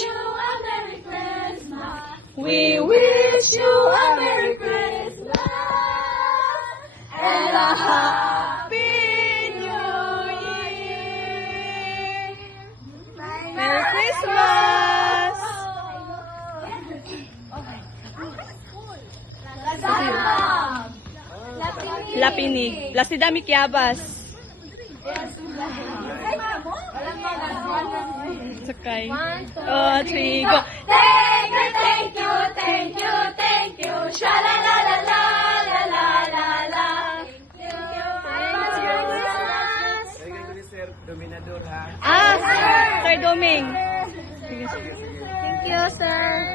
you a Merry Christmas. We wish you a Merry Christmas and a Happy New Year. Merry Christmas! Lapinig. Lasidami Kiabas. Sakay. 1, 2, 3, go! Thank you, thank you, thank you, thank you. Sha la la la la la la la la. Thank you, Christmas. Sir Dominador ha. Sir Doming. Thank you, sir.